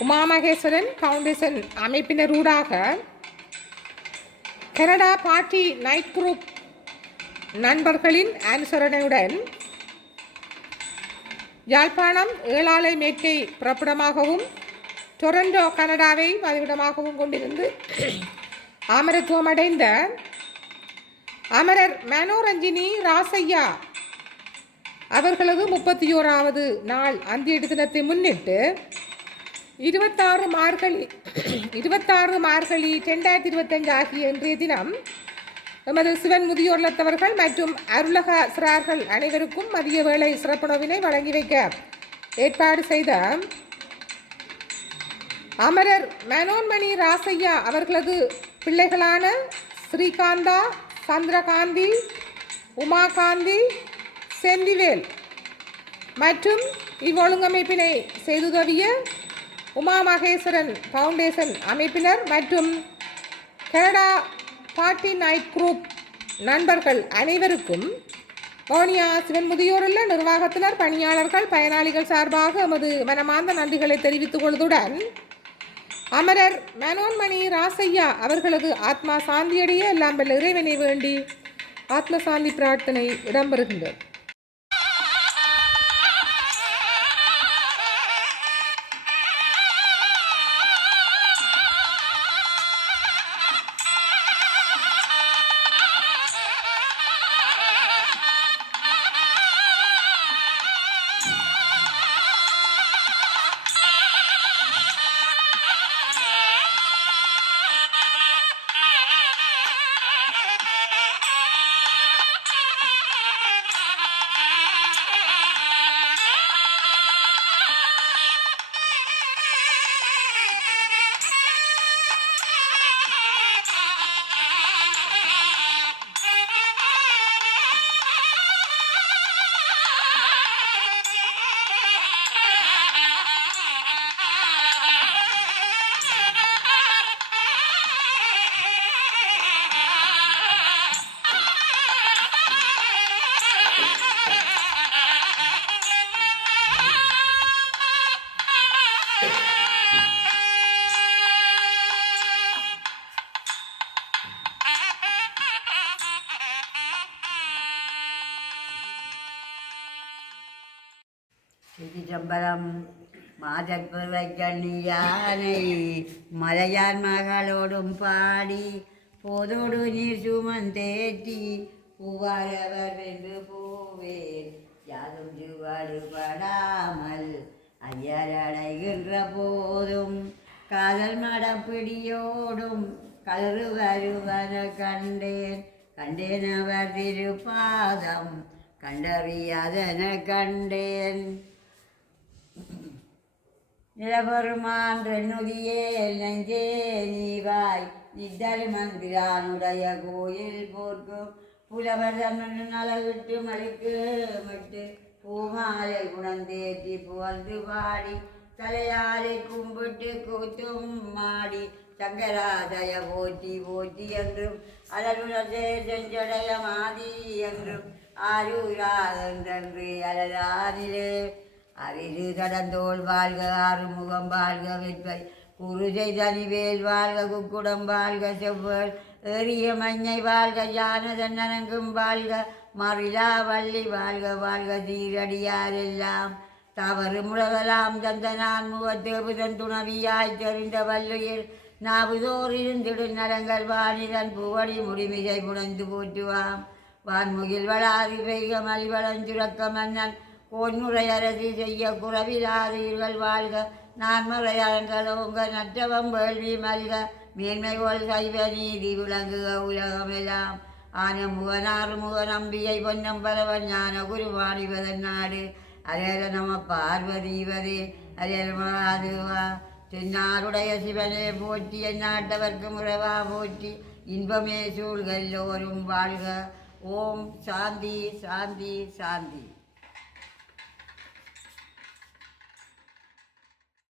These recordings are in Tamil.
உமாமகேஸ்வரன் ஃபவுண்டேஷன் அமைப்பினரூடாக கனடா பார்ட்டி நைட் குரூப் நண்பர்களின் அனுசரணையுடன் யாழ்ப்பாணம் ஏழாலை மேற்கை புறப்படமாகவும் டொரண்டோ கனடாவை பதிவிடமாகவும் கொண்டிருந்து அமரத்துவமடைந்த அமரர் மனோரஞ்சினி ராசையா அவர்களது முப்பத்தி ஓராவது நாள் அந்திய தினத்தை முன்னிட்டு இருபத்தாறு மார்கழி இருபத்தாறு மார்கழி ரெண்டாயிரத்தி இருபத்தஞ்சு ஆகிய இன்றைய தினம் எமது சிவன் முதியோர்லத்தவர்கள் மற்றும் அருளக சிறார்கள் அனைவருக்கும் மதிய வேளை சிறப்புணவினை வழங்கி வைக்க ஏற்பாடு செய்த அமரர் மனோன்மணி ராசையா அவர்களது பிள்ளைகளான ஸ்ரீகாந்தா சந்திரகாந்தி உமாகாந்தி செந்திவேல் மற்றும் இவ்வொழுங்கமைப்பினை செய்துதவிய உமா மகேஸ்வரன் ஃபவுண்டேஷன் அமைப்பினர் மற்றும் கனடா பார்ட்டி நைட் குரூப் நண்பர்கள் அனைவருக்கும் வவுனியா சிவன் முதியோருள்ள நிர்வாகத்தினர் பணியாளர்கள் பயனாளிகள் சார்பாக எமது மனமார்ந்த நன்றிகளை தெரிவித்துக் கொள்வதுடன் அமரர் மனோன்மணி ராசையா அவர்களது ஆத்மா சாந்தியடைய எல்லாம் வல்ல இறைவனை வேண்டி ஆத்ம சாந்தி பிரார்த்தனை இடம்பெறுகின்றது. திருச்சம்பலம் மாதற்புரை கண்ணியானை மலையான் மகளோடும் பாடி போதோடு நீர் சுமந்தேற்றி பூவாரவர் வென்று போவேன் யாரும் படாமல் ஐயர் அடைகின்ற போதும் காதல் மடம் பிடியோடும் கலறு வருவன கண்டேன். கண்டேன் அவர் திருப்பாதம் கண்டறியாதன கண்டேன். நிலபெருமான் நொடியே நெஞ்சே நீவாய். நித்தல் மந்திரானுடைய கோயில் போர்க்கும் புலவர் நலவிட்டு மலைக்கு மட்டு பூமாலை குணந்தேற்றி புகழ்ந்து பாடி தலையாலை கும்பிட்டு கூத்தும் மாடி சங்கராதய போற்றி போற்றி என்றும் அலருளதே செஞ்சடைய மாதி என்றும் ஆரூரா என்றென்று அலரானிலே அரிது கடந்தோள் வாழ்க ஆறுமுகம் வாழ்க வெற்பை குருஜை தனிவேல் வாழ்க குக்குடம் வாழ்க செவ்வல் ஏறிய மஞ்சை வாழ்க யானதன் நனங்கும் வாழ்க மறிலா வள்ளி வாழ்க வாழ்க சீரடியாரெல்லாம் தவறு முழகலாம் தந்த தந்தனான் முகத்தேபுதன் துணவியாய் தெரிந்த வல்லுயிர் நாவுதோர் நலங்கள் வாணிதன் பூவடி முடிமிகை புனைந்து போற்றுவாம். வான்முகில் வளாதி பெய்க மலிவளஞ்சுரக்க மன்னன் கோன்முறை செய்ய குறவிலாதீர்கள் வாழ்க. நான்மறையலங்களோங்க நற்றவம் வேள்வி மல்க. மேன்மை போல் சைவ நீதி விளங்குக உலகமெல்லாம். ஆன முகனாறு முக நம்பியை பொன்னம் பரவன் ஞான குருவாணிவதன் நாடு. அலேல நம பார்வதீவதே அலேல மகாதுவா தென்னாருடைய சிவனே போற்றி எந்நாட்டவர்க்கு முறைவா போற்றி இன்பமே சூழ்கல்லோரும் வாழ்க. ஓம் சாந்தி சாந்தி சாந்தி.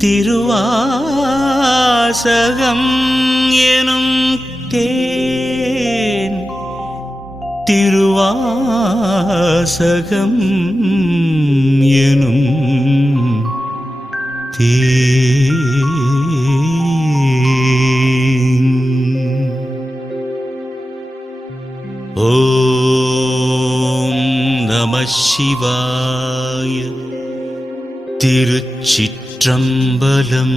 திருவாசகம் எனும் தேன். திருவாசகம் எனும் தேன். ஓம் நம சிவாய. திருச்சிற்றம்பலம்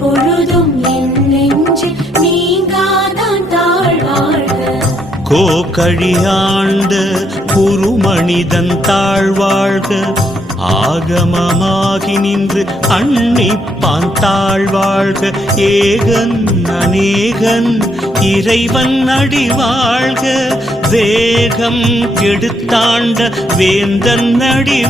இமை பொழுதும் என் நெஞ்சில் நீங்காதான் தாழ்வாழ்க கோகழியாண்ட குருமணிதன் தாழ்வாழ்க ஆகமமாகி நின்று அன்னிப்பான் தாழ்வாழ்க ஏகன் அநேகன் இறைவன் அடிவாழ்க வேகம் கெடுத்தாண்ட வேந்தன் அடி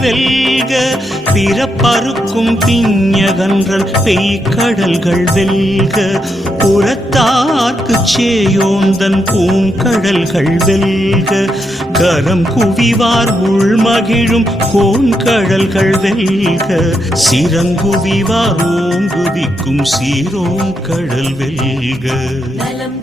பிற பிறப்பறுக்கும் பிஞகன்றன் பெய்கடல்கள் வெல்க புறத்தார்க்கு சேயோந்தன் பூங்கடல்கள் வெல்க. கரம் குவிவார் உள்மகிழும் கோன்கடல்கள் வெல்க. சிறங்குவிவார் ஓங்குவிக்கும் சீரோம் கடல் வெல்க. நலம்